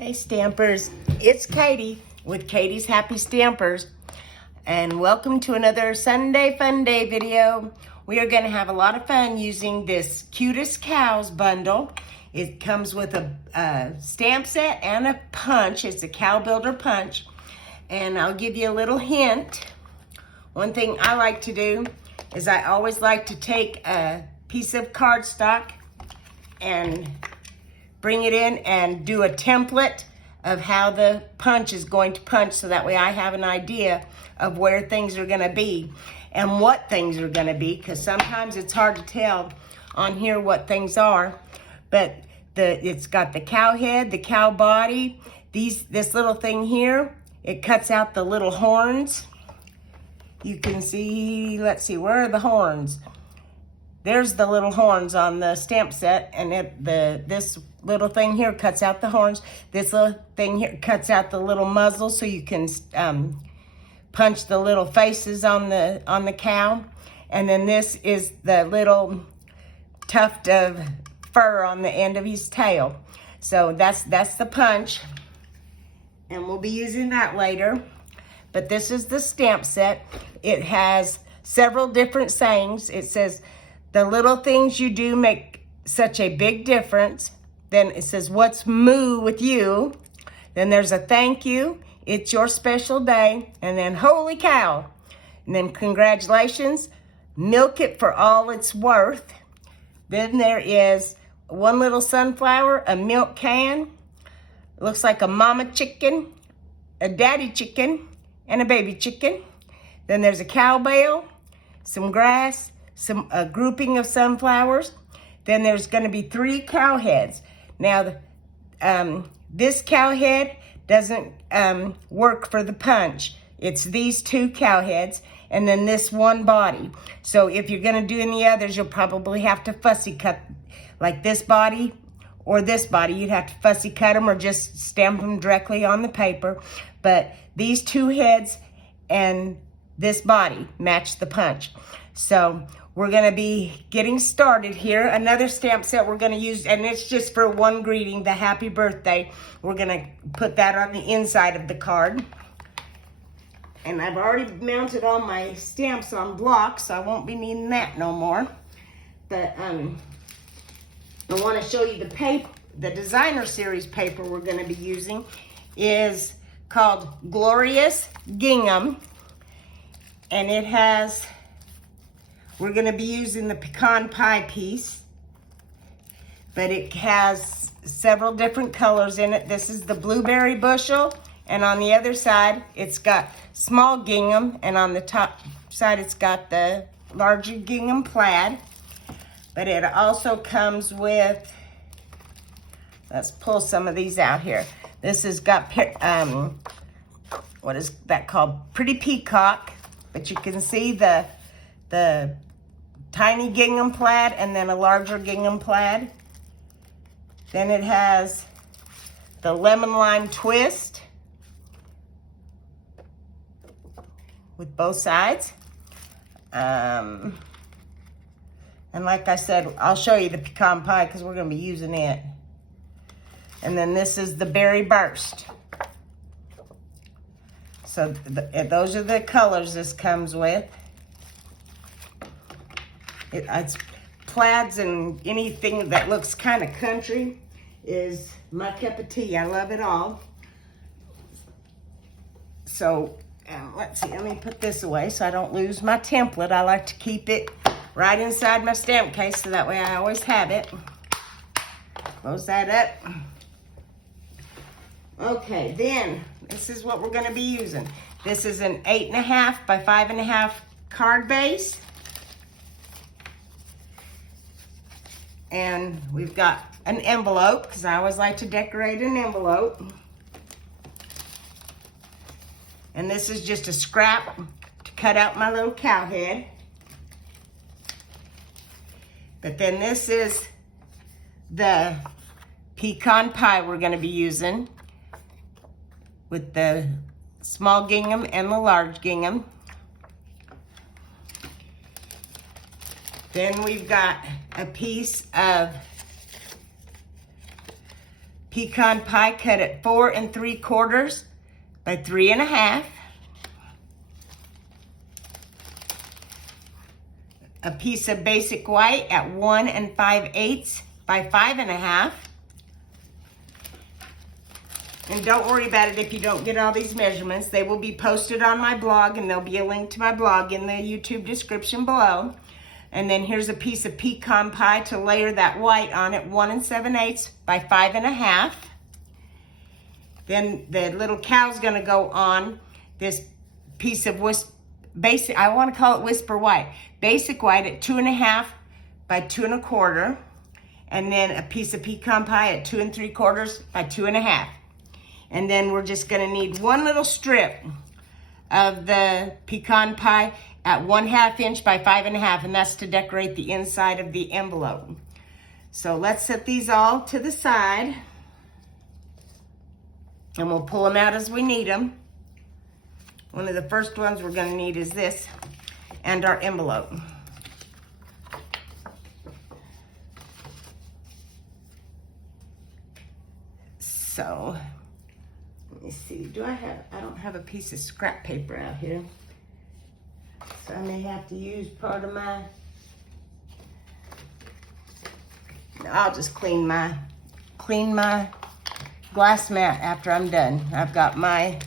Hey Stampers, it's Katie with Katie's Happy Stampers, and welcome to another Sunday Fun Day video. We are going to have a lot of fun using this Cutest Cows bundle. It comes with a stamp set and a punch. It's a cow builder punch, and I'll give you a little hint. One thing I like to do is I always like to take a piece of cardstock and bring it in and do a template of how the punch is going to punch, so that way I have an idea of where things are going to be and what things are going to be, because sometimes it's hard to tell on here what things are. But it's got the cow head, the cow body, this little thing here, it cuts out the little horns. You can see, let's see, where are the horns? There's the little horns on the stamp set, and this little thing here cuts out the horns. This little thing here cuts out the little muzzle, so you can punch the little faces on the cow. And then this is the little tuft of fur on the end of his tail. So that's the punch, and we'll be using that later. But this is the stamp set. It has several different sayings. It says, "The little things you do make such a big difference." Then it says, "What's moo with you?" Then there's a "thank you," "it's your special day," and then "holy cow." And then "congratulations," "milk it for all it's worth." Then there is one little sunflower, a milk can. It looks like a mama chicken, a daddy chicken, and a baby chicken. Then there's a cow bale, some grass, a grouping of sunflowers. Then there's going to be 3 cow heads. Now, this cow head doesn't work for the punch. It's these 2 cow heads and then this one body. So if you're going to do any others, you'll probably have to fussy cut, like this body or this body. You'd have to fussy cut them or just stamp them directly on the paper. But these 2 heads and this body match the punch. So we're going to be getting started here. Another stamp set we're going to use, and it's just for one greeting, the happy birthday. We're going to put that on the inside of the card. And I've already mounted all my stamps on blocks, so I won't be needing that no more. But I want to show you the paper. The designer series paper we're going to be using is called Glorious Gingham. And it has, we're going to be using the pecan pie piece, but it has several different colors in it. This is the blueberry bushel, and on the other side, it's got small gingham, and on the top side, it's got the larger gingham plaid. But it also comes with, let's pull some of these out here. This has got, what is that called? Pretty Peacock. But you can see the tiny gingham plaid and then a larger gingham plaid. Then it has the lemon lime twist with both sides. And like I said, I'll show you the pecan pie because we're going to be using it. And then this is the berry burst. So those are the colors this comes with. It's plaids, and anything that looks kind of country is my cup of tea. I love it all. So let's see, let me put this away so I don't lose my template. I like to keep it right inside my stamp case so that way I always have it. Close that up. Okay, then this is what we're going to be using. This is an 8.5 by 5.5 card base. And we've got an envelope, because I always like to decorate an envelope. And this is just a scrap to cut out my little cow head. But then this is the pecan pie we're going to be using, with the small gingham and the large gingham. Then we've got a piece of pecan pie cut at 4 3/4 by 3 1/2. A piece of basic white at 1 5/8 by 5 1/2. And don't worry about it if you don't get all these measurements. They will be posted on my blog, and there'll be a link to my blog in the YouTube description below. And then here's a piece of pecan pie to layer that white on it, 1 7/8 by 5 1/2. Then the little cow's gonna go on this piece of basic, I wanna call it whisper white. Basic white at 2 1/2 by 2 1/4. And then a piece of pecan pie at 2 3/4 by 2 1/2. And then we're just gonna need one little strip of the pecan pie at 1/2 inch by 5 1/2, and that's to decorate the inside of the envelope. So let's set these all to the side, and we'll pull them out as we need them. One of the first ones we're gonna need is this, and our envelope. So, let me see, I don't have a piece of scrap paper out here. So I may have to use part of I'll just clean my glass mat after I'm done. I've got my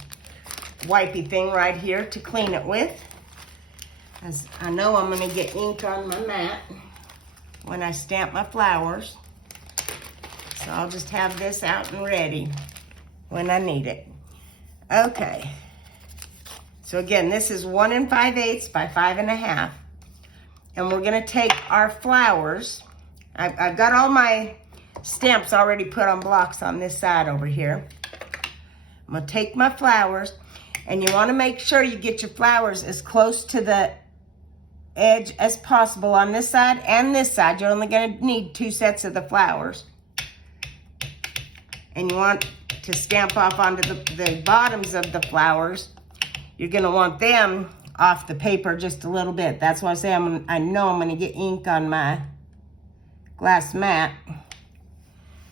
wipey thing right here to clean it with, as I know I'm gonna get ink on my mat when I stamp my flowers. So I'll just have this out and ready when I need it. Okay. So again, this is 1 5/8 by 5 1/2. And we're gonna take our flowers. I've got all my stamps already put on blocks on this side over here. I'm gonna take my flowers, and you wanna make sure you get your flowers as close to the edge as possible on this side and this side. You're only gonna need 2 sets of the flowers. And you want to stamp off onto the bottoms of the flowers. You're gonna want them off the paper just a little bit. That's why I say I know I'm gonna get ink on my glass mat.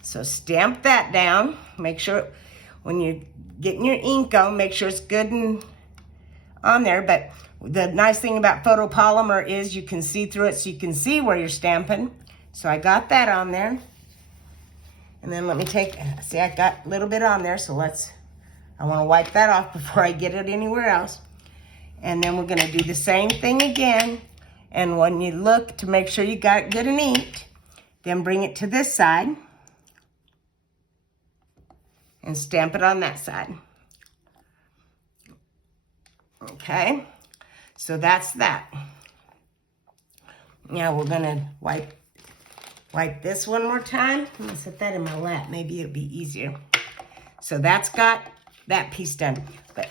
So stamp that down. Make sure when you're getting your ink on, make sure it's good and on there. But the nice thing about photopolymer is you can see through it, so you can see where you're stamping. So I got that on there. And then let me see, I got a little bit on there, so I wanna wipe that off before I get it anywhere else. And then we're gonna do the same thing again. And when you look to make sure you got it good and neat, then bring it to this side and stamp it on that side. Okay, so that's that. Now we're gonna wipe this one more time. I'm gonna set that in my lap. Maybe it'll be easier. So that's got that piece done. But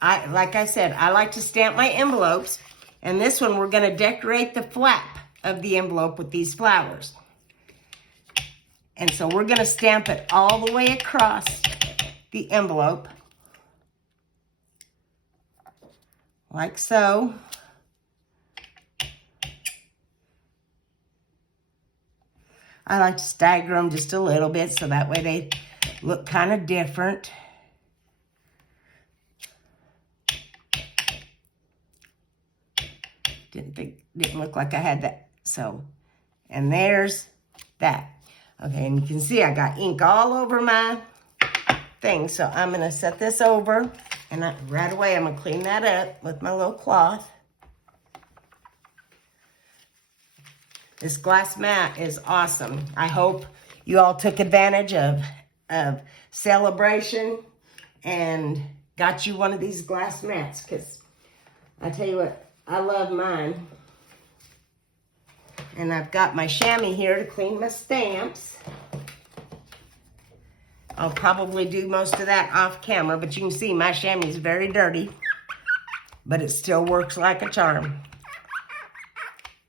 like I said, I like to stamp my envelopes. And this one, we're gonna decorate the flap of the envelope with these flowers. And so we're gonna stamp it all the way across the envelope. Like so. I like to stagger them just a little bit so that way they look kind of different. Didn't look like I had that. So, and there's that. Okay, and you can see I got ink all over my thing. So I'm gonna set this over, and right away I'm gonna clean that up with my little cloth. This glass mat is awesome. I hope you all took advantage of Celebration and got you one of these glass mats, because I tell you what, I love mine. And I've got my chamois here to clean my stamps. I'll probably do most of that off camera, but you can see my chamois is very dirty, but it still works like a charm.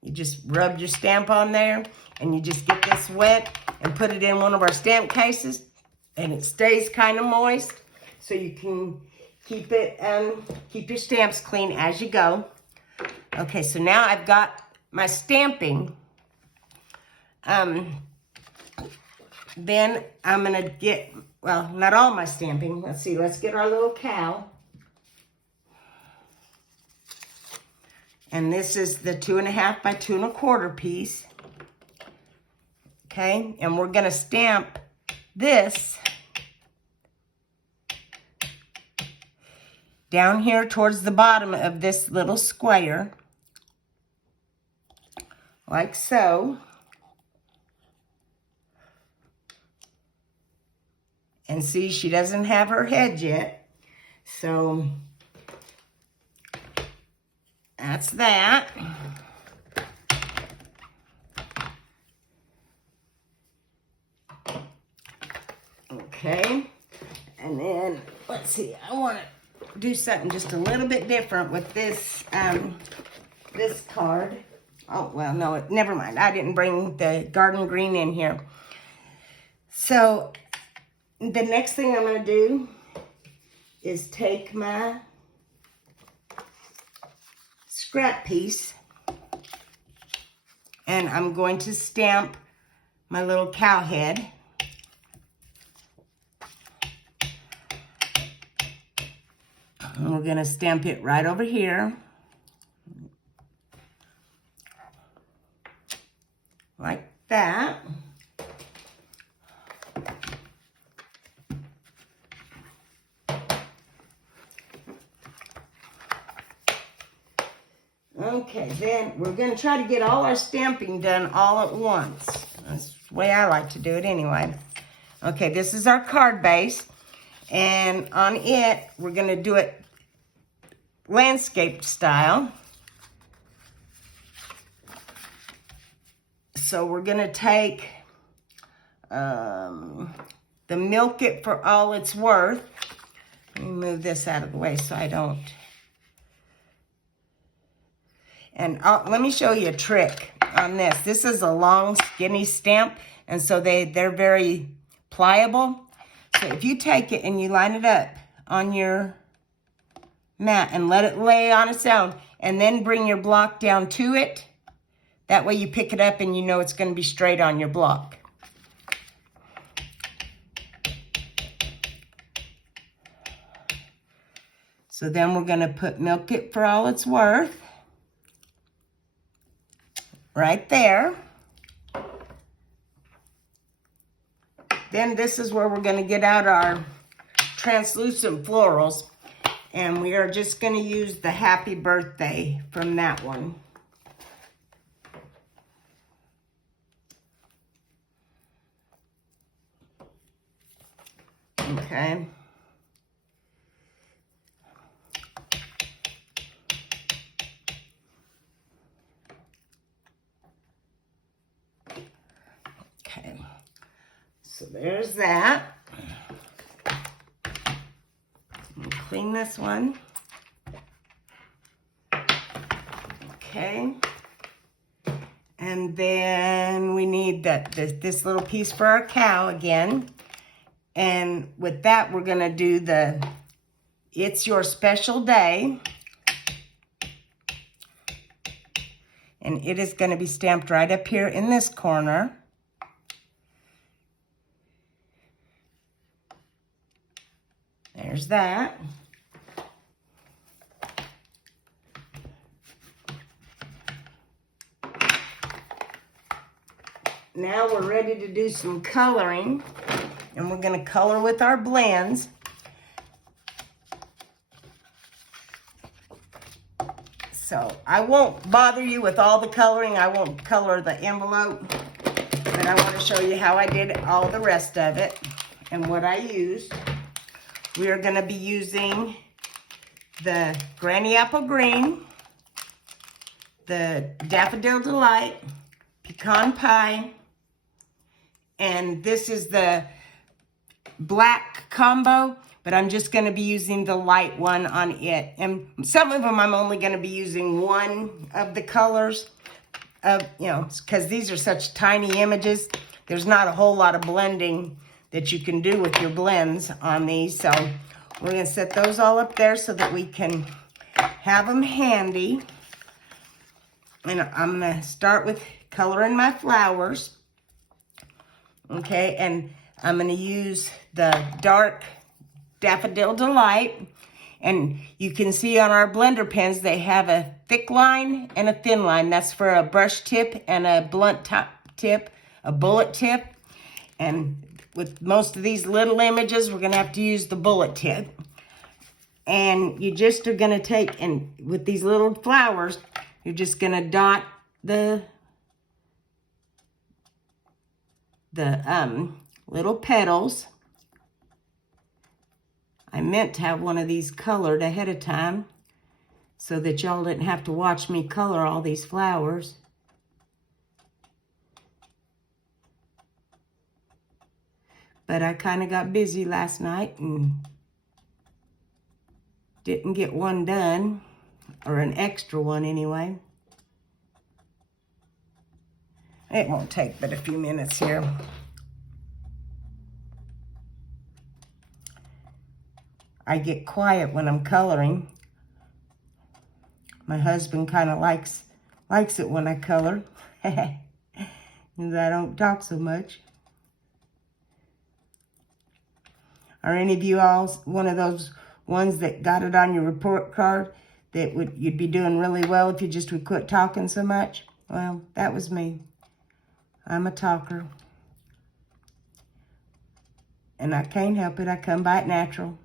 You just rub your stamp on there, and you just get this wet and put it in one of our stamp cases, and it stays kind of moist, so you can keep your stamps clean as you go. Okay, so now I've got my stamping then I'm gonna get, well, not all my stamping. Let's see, let's get our little cow. And this is the 2.5 by 2 1/4 piece. Okay, and we're gonna stamp this down here towards the bottom of this little square, like so. And see, she doesn't have her head yet, so that's that. Okay, and then, let's see, I want to do something just a little bit different with this, this card. Oh, well, no, never mind. I didn't bring the garden green in here. So, the next thing I'm going to do is take my scrap piece and I'm going to stamp my little cow head. And we're going to stamp it right over here, like that. Okay, then we're going to try to get all our stamping done all at once. That's the way I like to do it anyway. Okay, this is our card base, and on it, we're going to do it landscape style. So we're going to take the Milk It for All It's Worth. Let me move this out of the way so I don't. And let me show you a trick on this. This is a long, skinny stamp, and so they're very pliable. So if you take it and you line it up on your mat and let it lay on its own, and then bring your block down to it, that way you pick it up and you know it's going to be straight on your block. So then we're going to put Milk It for All It's Worth right there. Then this is where we're going to get out our translucent florals, and we are just going to use the Happy Birthday from that one. Okay. Okay. So there's that. Clean this one. Okay. And then we need this little piece for our cow again. And with that, we're going to do the It's Your Special Day. And it is going to be stamped right up here in this corner. There's that. Now we're ready to do some coloring, and we're going to color with our blends. So I won't bother you with all the coloring. I won't color the envelope, but I want to show you how I did all the rest of it and what I used. We are going to be using the Granny Apple Green, the Daffodil Delight, Pecan Pie, and this is the black combo, but I'm just going to be using the light one on it. And some of them I'm only going to be using one of the colors, because these are such tiny images. There's not a whole lot of blending that you can do with your blends on these. So we're going to set those all up there so that we can have them handy. And I'm going to start with coloring my flowers. Okay, and I'm gonna use the dark Daffodil Delight. And you can see on our blender pens, they have a thick line and a thin line. That's for a brush tip and a blunt top tip, a bullet tip. And with most of these little images, we're gonna have to use the bullet tip. And you just are gonna take, and with these little flowers, you're just gonna dot the little petals. I meant to have one of these colored ahead of time so that y'all didn't have to watch me color all these flowers. But I kind of got busy last night and didn't get one done, or an extra one anyway. It won't take but a few minutes here. I get quiet when I'm coloring. My husband kind of likes it when I color, because I don't talk so much. Are any of you all one of those ones that got it on your report card that you'd be doing really well if you just would quit talking so much? Well, that was me. I'm a talker. And I can't help it. I come by it natural.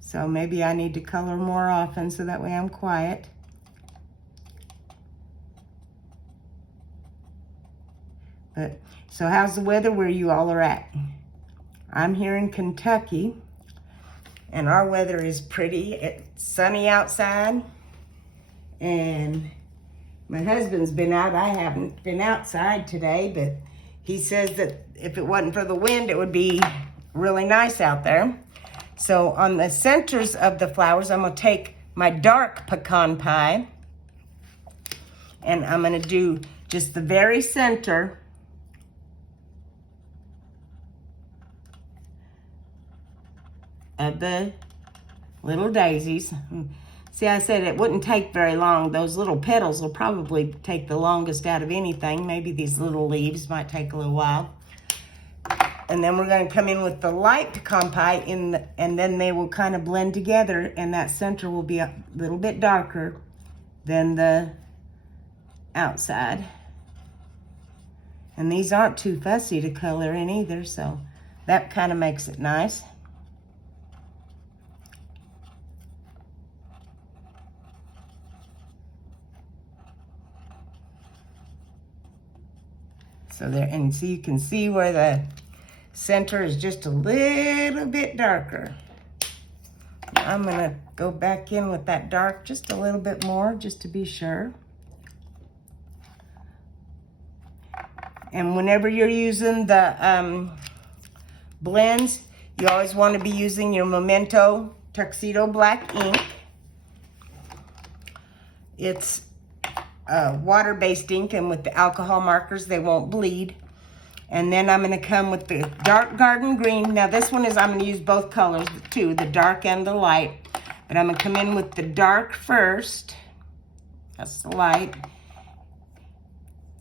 So maybe I need to color more often so that way I'm quiet. But so how's the weather where you all are at? I'm here in Kentucky, and our weather is pretty. It's sunny outside, and my husband's been out. I haven't been outside today, but he says that if it wasn't for the wind, it would be really nice out there. So on the centers of the flowers, I'm gonna take my dark pecan pie, and I'm gonna do just the very center of the little daisies. See, I said it wouldn't take very long. Those little petals will probably take the longest out of anything. Maybe these little leaves might take a little while. And then we're going to come in with the light pecan pie, and then they will kind of blend together, and that center will be a little bit darker than the outside. And these aren't too fussy to color in either, so that kind of makes it nice. So there, and so you can see where the center is just a little bit darker. I'm gonna go back in with that dark just a little bit more, just to be sure. And whenever you're using the blends, you always want to be using your Memento Tuxedo Black ink. It's water-based ink, and with the alcohol markers, they won't bleed. And then I'm going to come with the dark garden green. Now this one is, I'm going to use both colors too, the dark and the light. But I'm going to come in with the dark first. That's the light.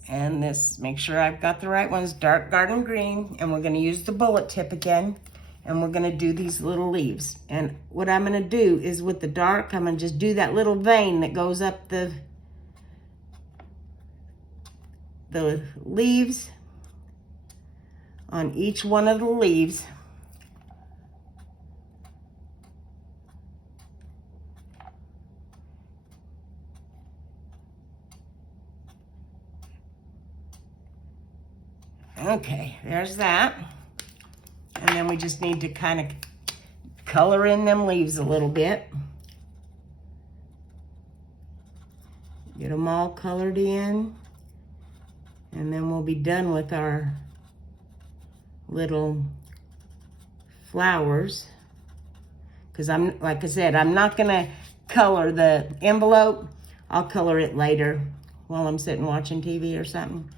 And this, make sure I've got the right ones, dark garden green. And we're going to use the bullet tip again. And we're going to do these little leaves. And what I'm going to do is with the dark, I'm going to just do that little vein that goes up the leaves on each one of the leaves. Okay, there's that. And then we just need to kind of color in them leaves a little bit. Get them all colored in. And then we'll be done with our little flowers. Because like I said, I'm not gonna color the envelope. I'll color it later while I'm sitting watching TV or something.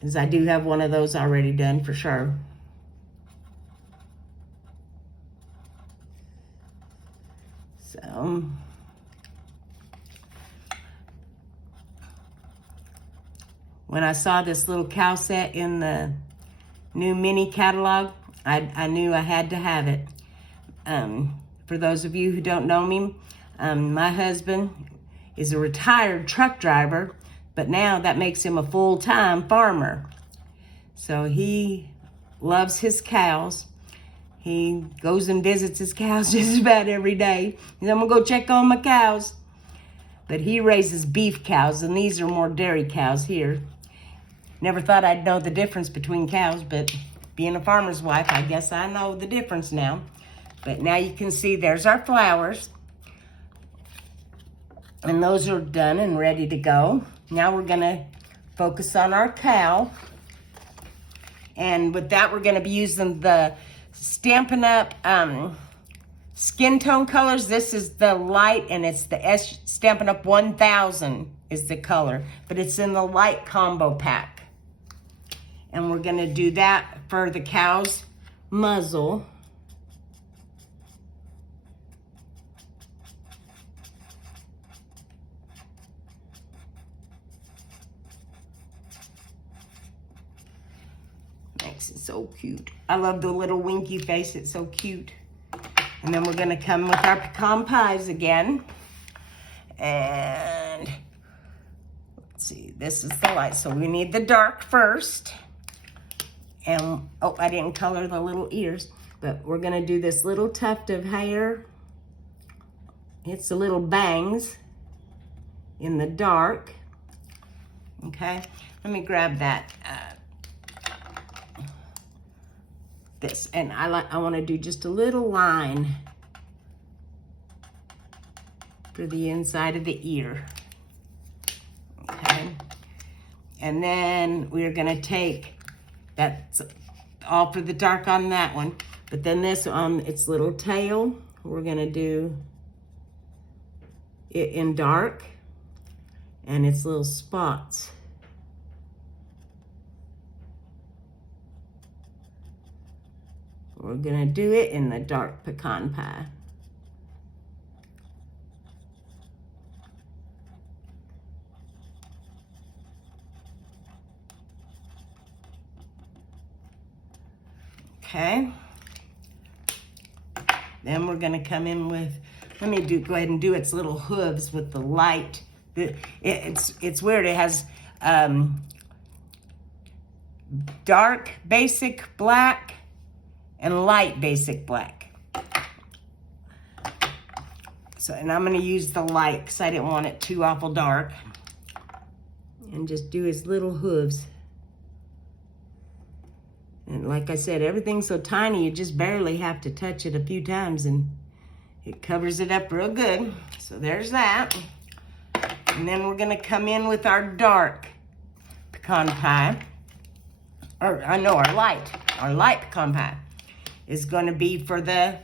Because I do have one of those already done for sure. So, When I saw this little cow set in the new mini catalog, I knew I had to have it. For those of you who don't know me, my husband is a retired truck driver, but now that makes him a full-time farmer. So he loves his cows. He goes and visits his cows just about every day. He's, I'm gonna go check on my cows. But he raises beef cows, and these are more dairy cows here. Never thought I'd know the difference between cows, but being a farmer's wife, I guess I know the difference now. But now you can see there's our flowers. And those are done and ready to go. Now we're gonna focus on our cow. And with that, we're gonna be using the Stampin' Up! Skin tone colors. This is the light, and it's the Stampin' Up! 1000 is the color, but it's in the light combo pack. And we're gonna do that for the cow's muzzle. Makes it so cute. I love the little winky face, it's so cute. And then we're gonna come with our pecan pies again. And let's see, this is the light. So we need the dark first. And, oh, I didn't color the little ears, but we're gonna do this little tuft of hair. It's the little bangs in the dark. Okay, let me grab that. This, and I want to do just a little line for the inside of the ear. Okay, and then we're gonna take, that's all for the dark on that one, but then this on its little tail, we're gonna do it in dark and its little spots. We're gonna do it in the dark pecan pie. Okay. Then we're gonna come in with, let me go ahead and do its little hooves with the light. It's weird, it has dark basic black and light basic black. So, and I'm gonna use the light because I didn't want it too awful dark. And just do his little hooves. And like I said, everything's so tiny, you just barely have to touch it a few times and it covers it up real good. So there's that. And then we're gonna come in with our dark pecan pie. Or, I know, our light pecan pie is going to be for the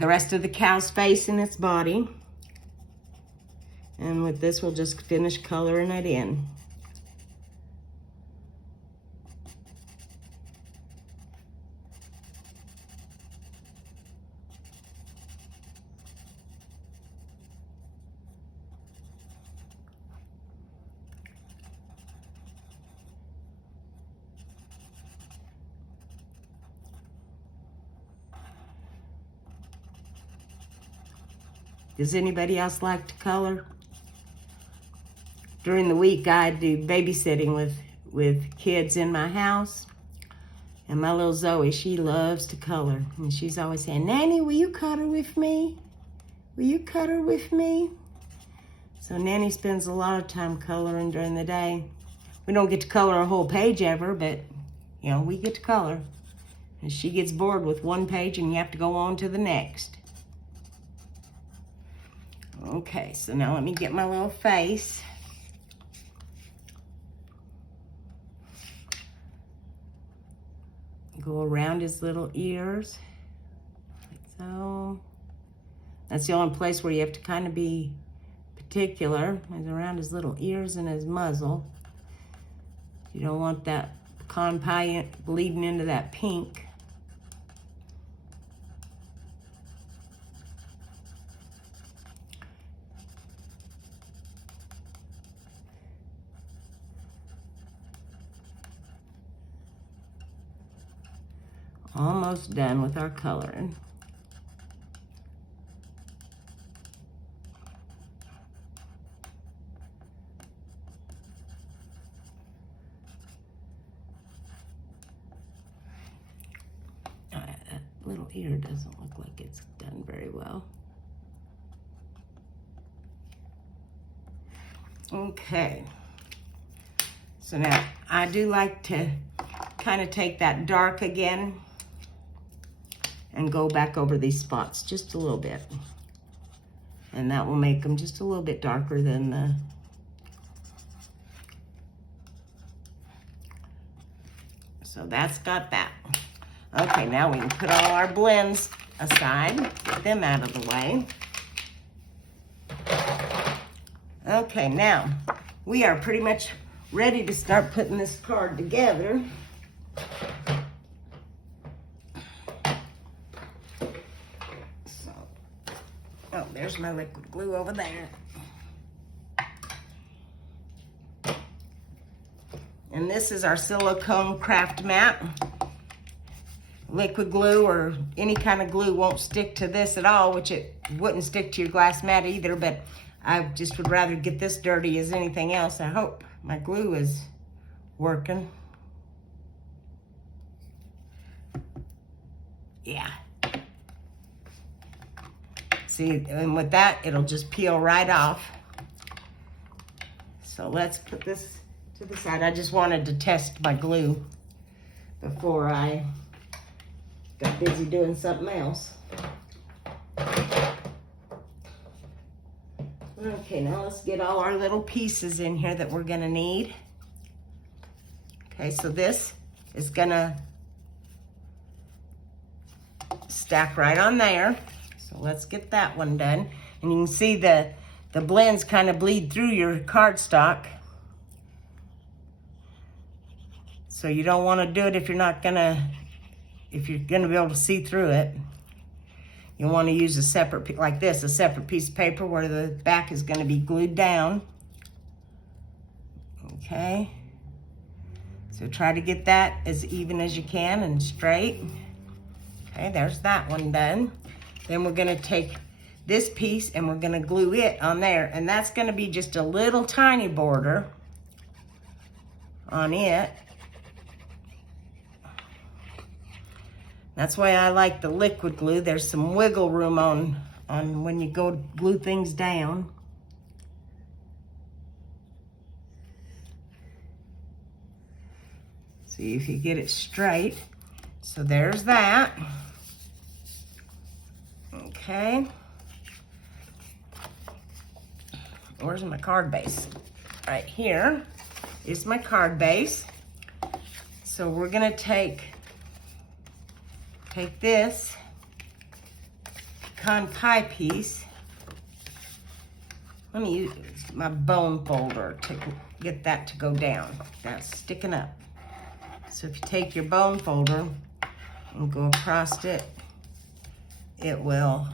rest of the cow's face and its body. And with this, we'll just finish coloring it in. Does anybody else like to color? During the week, I do babysitting with kids in my house. And my little Zoe, she loves to color. And she's always saying, Nanny, will you color with me? Will you color with me? So Nanny spends a lot of time coloring during the day. We don't get to color a whole page ever, but, you know, we get to color. And she gets bored with one page and you have to go on to the next. Okay, so now let me get my little face. Go around his little ears, like so. That's the only place where you have to kind of be particular, is around his little ears and his muzzle. You don't want that pecan pie bleeding into that pink. Almost done with our coloring. That little ear doesn't look like it's done very well. Okay. So now I do like to kind of take that dark again and go back over these spots just a little bit. And that will make them just a little bit darker than the... So that's got that. Okay, now we can put all our blends aside, get them out of the way. Okay, now we are pretty much ready to start putting this card together. So, oh, there's my liquid glue over there. And this is our silicone craft mat. Liquid glue or any kind of glue won't stick to this at all, which it wouldn't stick to your glass mat either, but I just would rather get this dirty as anything else. I hope my glue is working. Yeah. See, and with that, it'll just peel right off. So let's put this to the side. I just wanted to test my glue before I got busy doing something else. Okay, now let's get all our little pieces in here that we're gonna need. Okay, so this is gonna stack right on there. So let's get that one done. And you can see the blends kind of bleed through your cardstock. So you don't wanna do it if you're gonna be able to see through it. You want to use a separate, like this, a separate piece of paper where the back is going to be glued down. Okay. So try to get that as even as you can and straight. Okay, there's that one done. Then we're going to take this piece and we're going to glue it on there. And that's going to be just a little tiny border on it. That's why I like the liquid glue. There's some wiggle room on when you go glue things down. See if you get it straight. So there's that. Okay. Where's my card base? Right here is my card base. So we're gonna take this pecan pie piece. Let me use my bone folder to get that to go down. That's sticking up. So if you take your bone folder and go across it, it will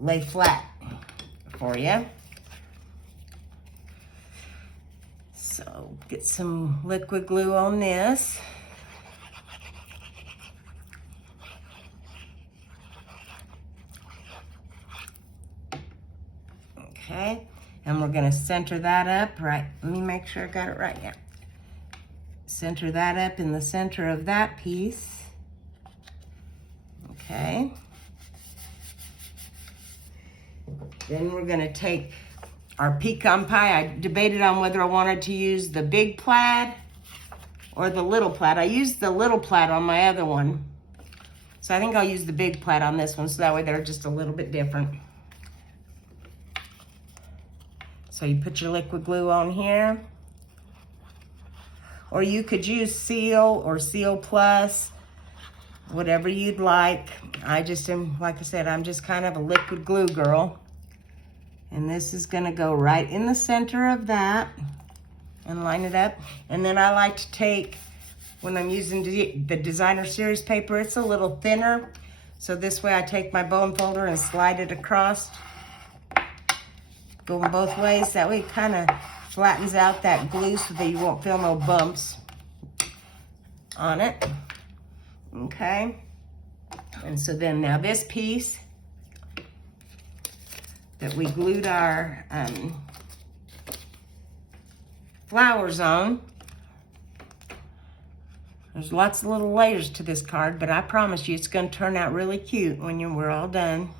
lay flat for you. So get some liquid glue on this. Okay, and we're gonna center that up right. Let me make sure I got it right now. Center that up in the center of that piece. Okay. Then we're gonna take our pecan pie. I debated on whether I wanted to use the big plaid or the little plaid. I used the little plaid on my other one. So I think I'll use the big plaid on this one, so that way they're just a little bit different. So you put your liquid glue on here. Or you could use Seal or Seal Plus, whatever you'd like. I just am, like I said, I'm just kind of a liquid glue girl. And this is gonna go right in the center of that and line it up. And then I like to take, when I'm using the Designer Series paper, it's a little thinner. So this way I take my bone folder and slide it across, going both ways. That way it kind of flattens out that glue so that you won't feel no bumps on it. Okay. And so then now this piece that we glued our flowers on. There's lots of little layers to this card, but I promise you it's going to turn out really cute when we're all done.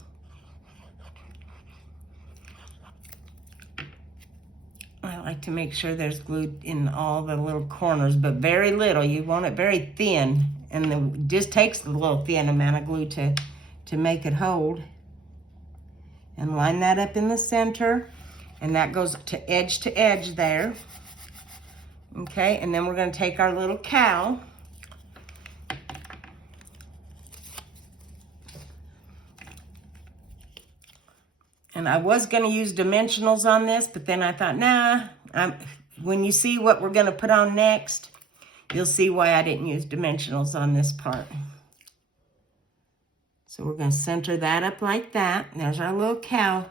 I like to make sure there's glue in all the little corners, but very little. You want it very thin, and it just takes a little thin amount of glue to make it hold. And line that up in the center, and that goes to edge there. Okay, and then we're going to take our little cow. And I was going to use dimensionals on this, but then I thought, nah, when you see what we're going to put on next, you'll see why I didn't use dimensionals on this part. So we're going to center that up like that. And there's our little cow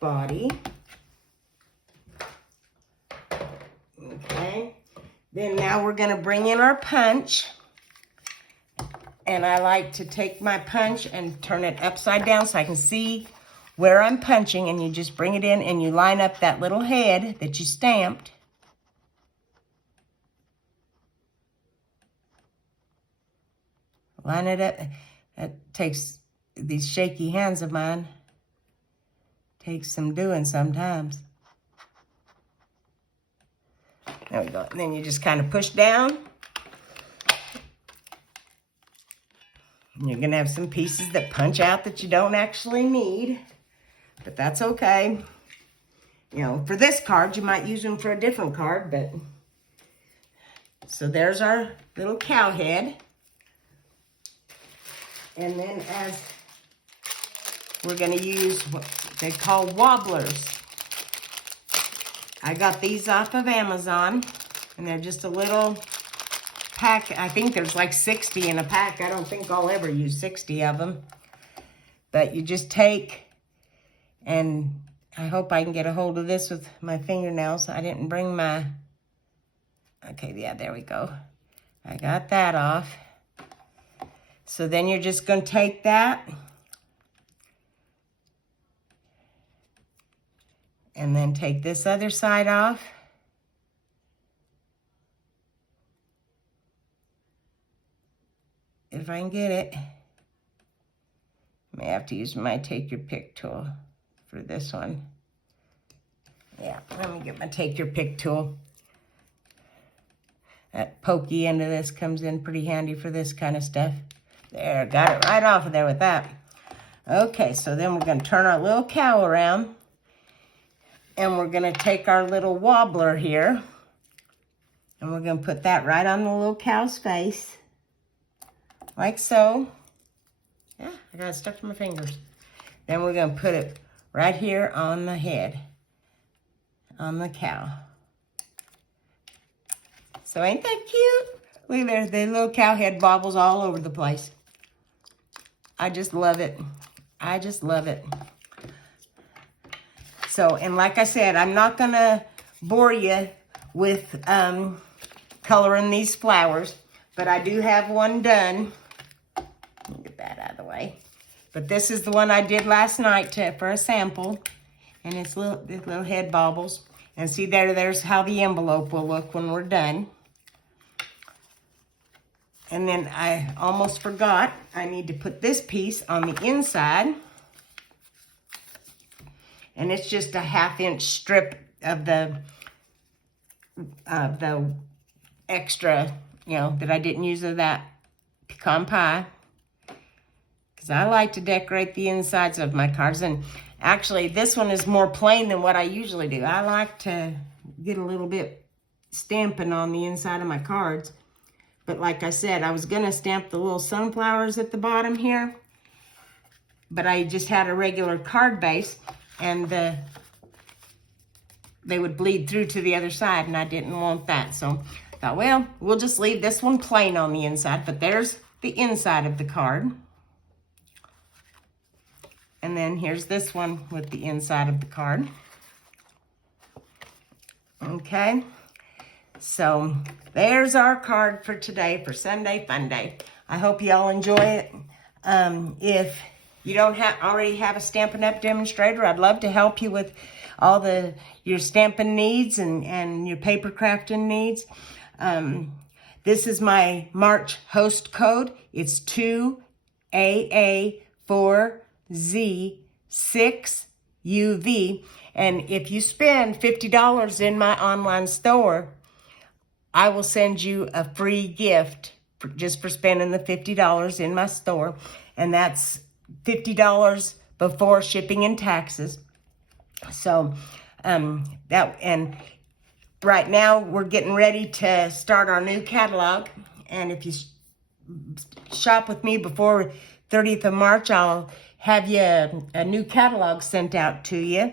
body. Okay. Then now we're going to bring in our punch. And I like to take my punch and turn it upside down so I can see where I'm punching, and you just bring it in and you line up that little head that you stamped. Line it up. That takes, these shaky hands of mine, takes some doing sometimes. There we go. And then you just kind of push down. And you're going to have some pieces that punch out that you don't actually need. But that's okay. You know, for this card, you might use them for a different card, but... So there's our little cow head. And then as we're going to use what they call wobblers. I got these off of Amazon, and they're just a little pack. I think there's like 60 in a pack. I don't think I'll ever use 60 of them. But you just take... And I hope I can get a hold of this with my fingernails. I didn't bring my... Okay, yeah, there we go. I got that off. So then you're just going to take that. And then take this other side off. If I can get it. I may have to use my take your pick tool for this one. Yeah, let me get my take your pick tool. That pokey end of this comes in pretty handy for this kind of stuff. There, got it right off of there with that. Okay, so then we're going to turn our little cow around, and we're going to take our little wobbler here, and we're going to put that right on the little cow's face, like so. Yeah, I got it stuck to my fingers. Then we're going to put it right here on the head, on the cow. So ain't that cute? Look at there, the little cow head bobbles all over the place. I just love it. I just love it. So, and like I said, I'm not going to bore you with coloring these flowers, but I do have one done. Let me get that out of the way. But this is the one I did last night for a sample. And it's little head bobbles. And see there's how the envelope will look when we're done. And then I almost forgot, I need to put this piece on the inside. And it's just a 1/2-inch strip of the extra, you know, that I didn't use of that pecan pie. Because I like to decorate the insides of my cards. And actually, this one is more plain than what I usually do. I like to get a little bit stamping on the inside of my cards. But like I said, I was going to stamp the little sunflowers at the bottom here. But I just had a regular card base. And they would bleed through to the other side. And I didn't want that. So I thought, well, we'll just leave this one plain on the inside. But there's the inside of the card. And then here's this one with the inside of the card. Okay. So there's our card for today, for Sunday Fun Day. I hope you all enjoy it. If you don't already have a Stampin' Up! Demonstrator, I'd love to help you with all your stamping needs and your paper crafting needs. This is my March host code. It's 2AA4Z6UV. And if you spend $50 in my online store, I will send you a free gift just for spending the $50 in my store. And that's $50 before shipping and taxes. So right now we're getting ready to start our new catalog. And if you shop with me before 30th of March, I'll have you a new catalog sent out to you.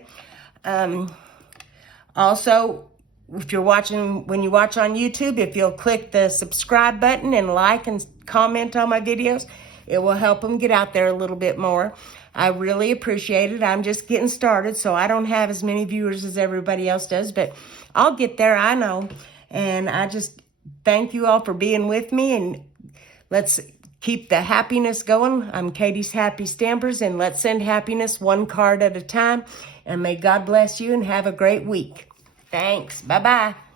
Also, if you're watching, when you watch on YouTube, if you'll click the subscribe button and like and comment on my videos, it will help them get out there a little bit more. I really appreciate it. I'm just getting started, so I don't have as many viewers as everybody else does, but I'll get there, I know. And I just thank you all for being with me, and let's keep the happiness going. I'm Katie's Happy Stampers, and let's send happiness one card at a time. And may God bless you and have a great week. Thanks. Bye-bye.